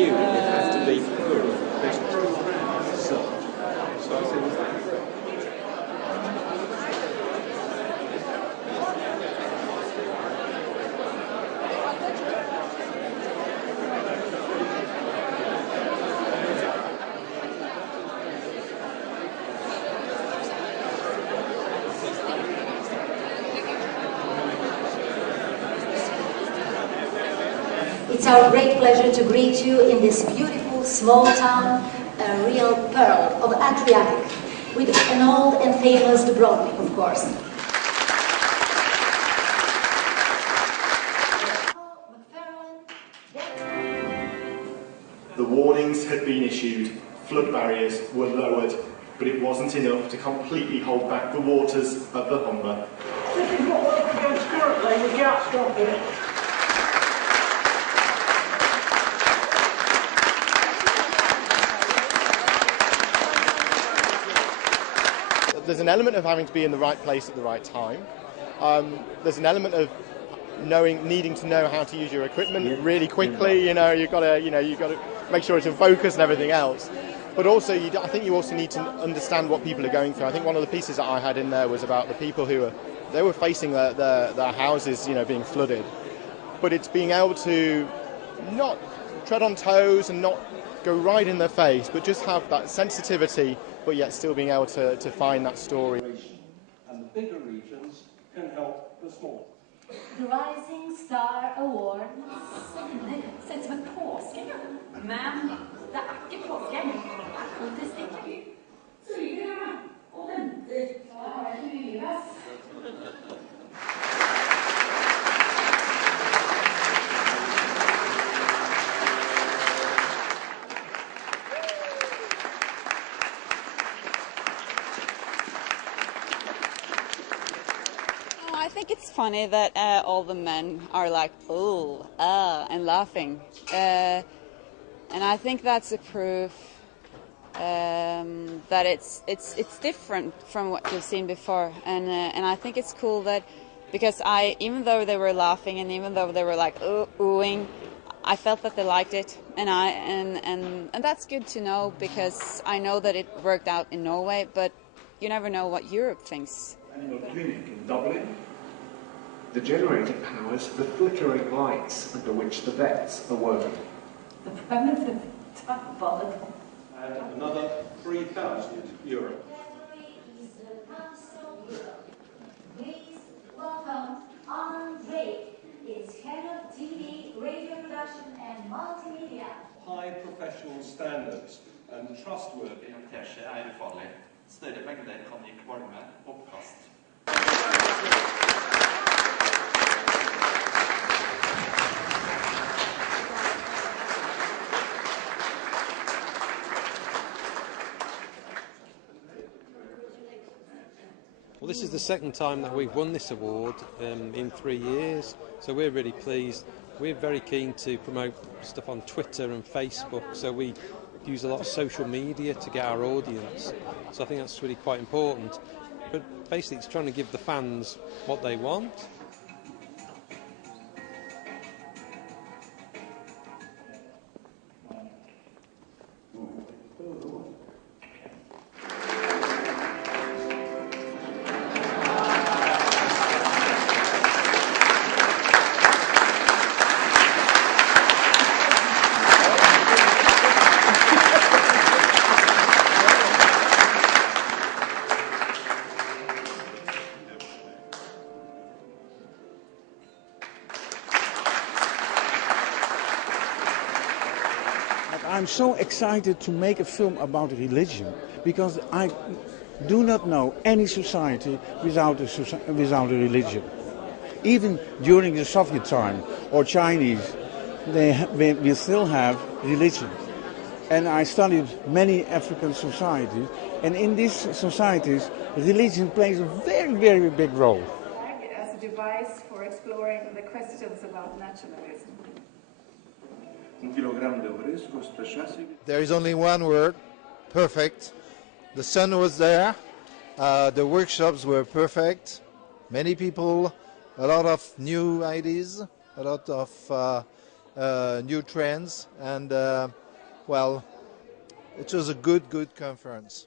you, it has to be good. It's our great pleasure to greet you in this beautiful small town, a real pearl of Adriatic, with an old and famous Dubrovnik, of course. The warnings had been issued, flood barriers were lowered, but it wasn't enough to completely hold back the waters of the Humber. This is what we're up against currently, we can't stop it. There's an element of having to be in the right place at the right time. There's an element of needing to know how to use your equipment really quickly. You've got to make sure it's in focus and everything else. But also, I think you also need to understand what people are going through. I think one of the pieces that I had in there was about the people who were facing their houses, being flooded. But it's being able to not tread on toes and not go right in their face, but just have that sensitivity, but yet still being able to find that story. And the bigger regions can help the small. The Rising Star Awards. Ser ut som ett påskägg. Men det är inte påskägg. Det sticker. Flyger och väntar. Ja, det flygas. I think it's funny that all the men are like, oh, and laughing. And I think that's a proof that it's different from what you've seen before. And I think it's cool that, because even though they were laughing and even though they were like oohing, I felt that they liked it. And that's good to know, because I know that it worked out in Norway, but you never know what Europe thinks. Animal clinic in Dublin. The generator powers the flickering lights under which the vets are working. And another €3,000. Please welcome Andre. It's head of TV, radio production and multimedia. High professional standards and trustworthy. Teskje er ufarlig. Større mengder kan gi kvalme, oppkast. Well, this is the second time that we've won this award in 3 years, so we're really pleased. We're very keen to promote stuff on Twitter and Facebook, so we use a lot of social media to get our audience, so I think that's really quite important. But basically it's trying to give the fans what they want. I'm so excited to make a film about religion, because I do not know any society without a religion. Even during the Soviet time or Chinese, we still have religion. And I studied many African societies, and in these societies, religion plays a very, very big role. As a device for exploring the questions about nationalism. There is only one word: perfect. The sun was there, the workshops were perfect, many people, a lot of new ideas, a lot of new trends, and well, it was a good conference.